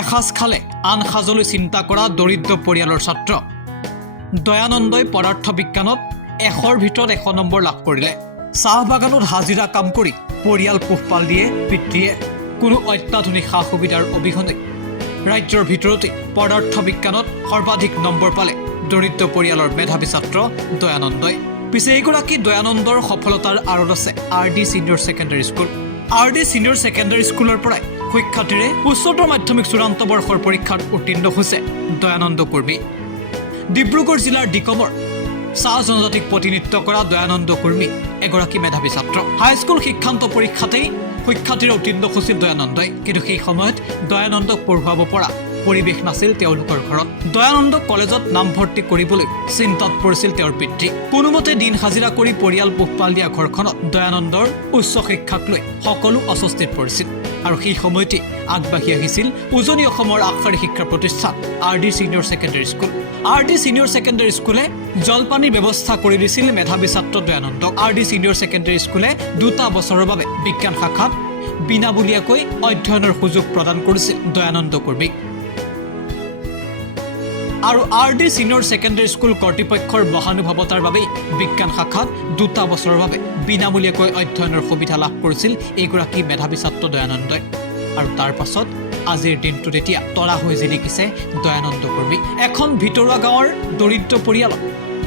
এসাজ খালে আন সাজলৈ চিন্তা কৰা দৰিদ্ৰ পৰিয়ালৰ ছাত্ৰ দয়ানন্দই পদাৰ্থ বিজ্ঞানত 100ৰ ভিতৰত 100 নম্বৰ লাভ কৰিলে। চাহ বাগানত হাজিৰা কাম কৰি পৰিয়াল পোহপাল দিয়ে পিতৃয়ে। কোনো অত্যাধুনিক সা সুবিধাৰ অবিহনে ৰাজ্যৰ ভিতৰতে পদাৰ্থ বিজ্ঞানত সৰ্বাধিক নম্বৰ পালে দৰিদ্ৰ পৰিয়ালৰ মেধাৱী ছাত্ৰ দয়ানন্দই। পিছে এইগৰাকী দয়ানন্দৰ সফলতাৰ আঁৰত আছে RD senior secondary school. RD senior secondary স্কুলৰ পৰাই শিক্ষাৰ্থীৰে উচ্চতৰ মাধ্যমিক চূড়ান্ত বৰ্ষৰ পৰীক্ষাত উত্তীৰ্ণ হৈছে দয়ানন্দ কৰ্মী। ডিব্ৰুগড় জিলাৰ ডিকমৰ চাহ জনজাতিক প্ৰতিনিধিত্ব কৰা দয়ানন্দ কৰ্মী এগৰাকী মেধাৱী ছাত্ৰ। হাইস্কুল শিক্ষান্ত পৰীক্ষাতেই শিক্ষাৰ্থীৰে উত্তীৰ্ণ হৈছিল দয়ানন্দই। কিন্তু সেই সময়ত দয়ানন্দক পঢ়ুৱাব পৰা পৰিৱেশ নাছিল তেওঁলোকৰ ঘৰত। দয়ানন্দক কলেজত নামভৰ্তি কৰিবলৈ চিন্তাত পৰিছিল তেওঁৰ পিতৃ। কোনোমতে দিন হাজিৰা কৰি পৰিয়াল পোহপাল দিয়া ঘৰখনত দয়ানন্দৰ উচ্চ শিক্ষাক লৈ সকলো অস্বস্তিত পৰিছিল। আৰু সেই সময়তে আগবাঢ়ি আহিছিল উজনি অসমৰ আগশাৰী শিক্ষা প্ৰতিষ্ঠান RD senior secondary school. RD senior secondary স্কুলে জলপানীৰ ব্যৱস্থা কৰি দিছিল মেধাৱী ছাত্ৰ দয়ানন্দক। RD ছিনিয়ৰ ছেকেণ্ডাৰী স্কুলে 2টা বছৰৰ বাবে বিজ্ঞান শাখাত বিনামূলীয়াকৈ অধ্যয়নৰ সুযোগ প্ৰদান কৰিছিল দয়ানন্দ কৰ্মীক। আৰু RD ছিনিয়ৰ ছেকেণ্ডাৰী স্কুল কৰ্তৃপক্ষৰ মহানুভৱতাৰ বাবেই বিজ্ঞান শাখাত 2টা বছৰৰ বাবে বিনামূলীয়াকৈ অধ্যয়নৰ সুবিধা লাভ কৰিছিল এইগৰাকী মেধাৱী ছাত্ৰ দয়ানন্দই। আৰু তাৰ পাছত আজিৰ দিনটোত এতিয়া তৰা হৈ জিলিকিছে দয়ানন্দ কৰ্মী। এখন ভিতৰুৱা গাঁৱৰ দৰিদ্ৰ পৰিয়ালত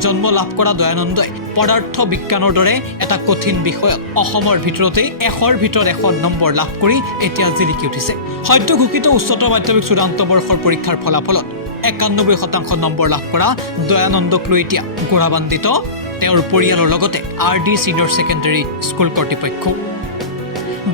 জন্ম লাভ কৰা দয়ানন্দই পদাৰ্থ বিজ্ঞানৰ দৰে এটা কঠিন বিষয়ত অসমৰ ভিতৰতেই 100ৰ ভিতৰত 100 নম্বৰ লাভ কৰি এতিয়া জিলিকি উঠিছে। সদ্য ঘোষিত উচ্চতৰ মাধ্যমিক চূড়ান্ত বৰ্ষৰ পৰীক্ষাৰ ফলাফলত 91% নম্বৰ লাভ কৰা দয়ানন্দক লৈ এতিয়া গৌৰৱান্বিত তেওঁৰ পৰিয়ালৰ লগতে RD ছিনিয়ৰ ছেকেণ্ডাৰী স্কুল কৰ্তৃপক্ষ।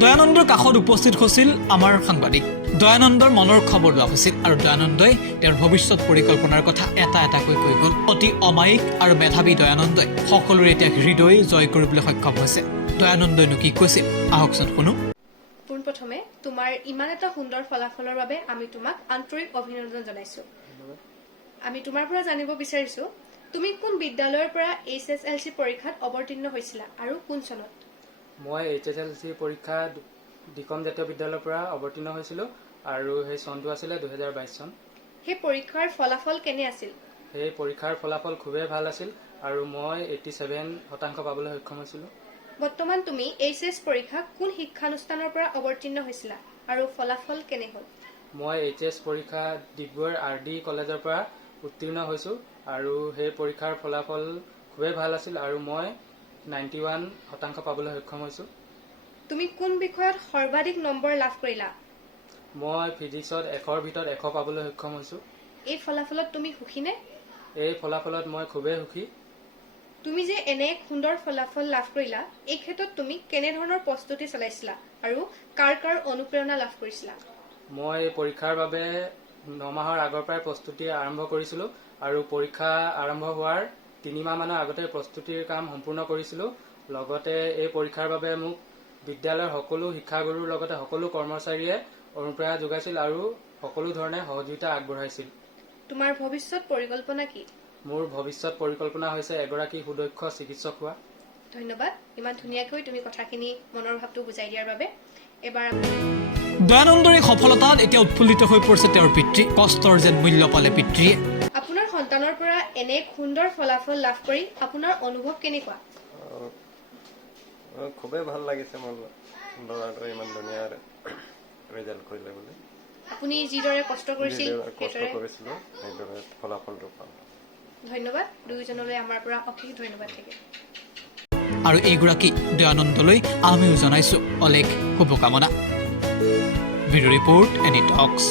দয়ানন্দৰ কাষত উপস্থিত হৈছিল আমাৰ সাংবাদিক। দয়ানন্দৰ মনৰ খবৰ লোৱা হৈছিল আৰু দয়ানন্দই তেওঁৰ ভৱিষ্যত পৰিকল্পনাৰ কথা এটা এটাকৈ কৈ গ'ল। অতি অমায়িক আৰু মেধাৱী দয়ানন্দই সকলোৰে এতিয়া হৃদয় জয় কৰিবলৈ সক্ষম হৈছে। দয়ানন্দইনো কি কৈছিল আহকচোন শুনো। পোনপ্ৰথমে তোমাৰ ইমান এটা সুন্দৰ ফলাফলৰ বাবে আমি তোমাক আন্তৰিক অভিনন্দন জনাইছো। আমি তোমাৰ পৰা জানিব বিচাৰিছো তুমি কোন বিদ্যালয়ৰ পৰা HSLC পৰীক্ষাত অৱতীৰ্ণ হৈছিলা আৰু কোন চনত? মই HSLC পৰীক্ষা ডিকম জাতীয় বিদ্যালয়ৰ পৰা অৱতীৰ্ণ হৈছিলোঁ আৰু সেই চনটো আছিলে 2022 চন। সেই পৰীক্ষাৰ ফলাফল কেনে আছিল? সেই পৰীক্ষাৰ ফলাফল খুবেই ভাল আছিল আৰু মই 87% পাবলৈ সক্ষম হৈছিলোঁ। বৰ্তমান তুমি HS পৰীক্ষা কোন শিক্ষানুষ্ঠানৰ পৰা অৱতীৰ্ণ হৈছিলা আৰু ফলাফল কেনে হ'ল? মই HS পৰীক্ষা ডিব্ৰুগড় RD কলেজৰ পৰা উত্তীৰ্ণ হৈছোঁ আৰু সেই পৰীক্ষাৰ ফলাফল খুবেই ভাল আছিল আৰু মই 91% পাবলৈ সক্ষম হৈছোঁ। তুমি কোন বিষয়ত সৰ্বাধিক নম্বৰ লাভ কৰিলা? মই ফিজিক্সত 100ৰ ভিতৰত 100 পাবলৈ সক্ষম হৈছোঁ। এই ফলাফলত তুমি সুখীনে? এই ফলাফলত মই খুবেই সুখী। তুমি যে এনে সুন্দৰ ফলাফল লাভ কৰিলা এই ক্ষেত্ৰত তুমি কেনেধৰণৰ প্ৰস্তুতি চলাইছিলা আৰু কাৰ কাৰ অনুপ্ৰেৰণা লাভ কৰিছিলা? মই পৰীক্ষাৰ বাবে 9 মাহৰ আগৰ পৰাই প্ৰস্তুতি আৰম্ভ কৰিছিলোঁ আৰু পৰীক্ষা আৰম্ভ হোৱাৰ 3 মাহ মানৰ আগতে প্ৰস্তুতিৰ কাম সম্পূৰ্ণ কৰিছিলোঁ। লগতে এই পৰীক্ষাৰ বাবে মোক বিদ্যালয়ৰ সকলো শিক্ষাগুৰুৰ লগতে সকলো কৰ্মচাৰীয়ে অনুপ্ৰেৰণা যোগাইছিল আৰু সকলো ধৰণে সহযোগিতা আগবঢ়াইছিল। তোমাৰ ভৱিষ্যত পৰিকল্পনা কি? মোৰ ভৱিষ্যত পৰিকল্পনা হৈছে এগৰাকী সুদক্ষ চিকিৎসক হোৱা। ধন্যবাদ ইমান ধুনীয়াকৈ তুমি কথাখিনি মনৰ ভাৱটো বুজাই দিয়াৰ বাবে। এবাৰ দয়ানন্দৰ এই সফলতাত এতিয়া উৎফুল্লিত হৈ পৰিছে তেওঁৰ পিতৃ। কষ্টৰ যেন মূল্য পালে পিতৃয়ে। আপোনাৰ সন্তানৰ পৰা এনে সুন্দৰ ফলাফল লাভ কৰি আপোনাৰ অনুভৱ কেনেকুৱা? খুবেই ভাল লাগিছে মোৰ ল'ৰাটোৱে ইমান ধুনীয়া ৰিজাল্ট কৰিলে বুলি। আপুনি যিদৰে কষ্ট কৰিছিল সেইদৰে ফলাফলটো পাম। ধন্যবাদ দুয়োজনলৈ আমাৰ পৰা অশেষ ধন্যবাদ থাকিল। আৰু এইগৰাকী দয়ানন্দলৈ আমিও জনাইছো অলেখ শুভকামনা। ভিডিঅ' ৰিপৰ্ট এনি টক্স।